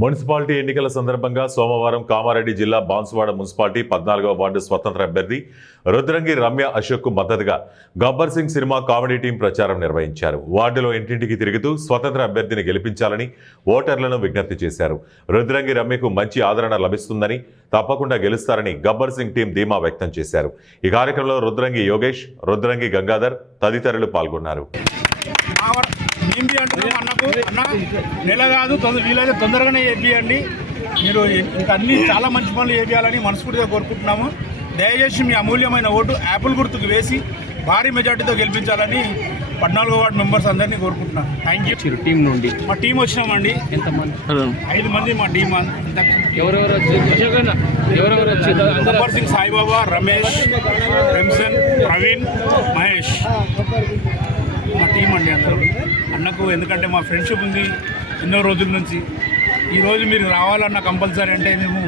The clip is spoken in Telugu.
మున్సిపాలిటీ ఎన్నికల సందర్భంగా సోమవారం కామారెడ్డి జిల్లా బాన్సువాడ మున్సిపాలిటీ 14వ వార్డు స్వతంత్ర అభ్యర్థి రుద్రంగి రమ్య అశోక్కు మద్దతుగా Gabbar Singh cinema comedy team ప్రచారం నిర్వహించారు. వార్డులో ఇంటింటికి తిరుగుతూ స్వతంత్ర అభ్యర్థిని గెలిపించాలని ఓటర్లను విజ్ఞప్తి చేశారు. రుద్రంగి రమ్యకు మంచి ఆదరణ లభిస్తుందని, తప్పకుండా గెలుస్తారని గబ్బర్ సింగ్ టీం ధీమా వ్యక్తం చేశారు. ఈ కార్యక్రమంలో రుద్రంగి యోగేష్, రుద్రంగి గంగాధర్ తదితరులు పాల్గొన్నారు. ఏంటి అంటున్నాం అన్నకు, అన్న నెల కాదు వీలైతే తొందరగానే చేయండి. మీరు ఇంకా అన్ని చాలా మంచి పనులు చేయాలని మనస్ఫూర్తిగా కోరుకుంటున్నాము. దయచేసి మీ అమూల్యమైన ఓటు యాపిల్ గుర్తుకు వేసి భారీ మెజార్టీతో గెలిపించాలని 14వ వార్డు మెంబర్స్ అందరినీ కోరుకుంటున్నాను. Thank you. టీం నుండి మా టీం వచ్చినామండి. ఎంతమంది? 5 మంది మా టీం. ఎవరెవరు గబ్బర్ సింగ్, సాయిబాబా, రమేష్, రెమ్సన్, ప్రవీణ్, మహేష్ మా టీం అండి. అందరూ అన్నకు ఎందుకంటే మా ఫ్రెండ్షిప్ ఉంది ఎన్నో రోజుల నుంచి. ఈరోజు మీరు రావాలన్న కంపల్సరీ అంటే మేము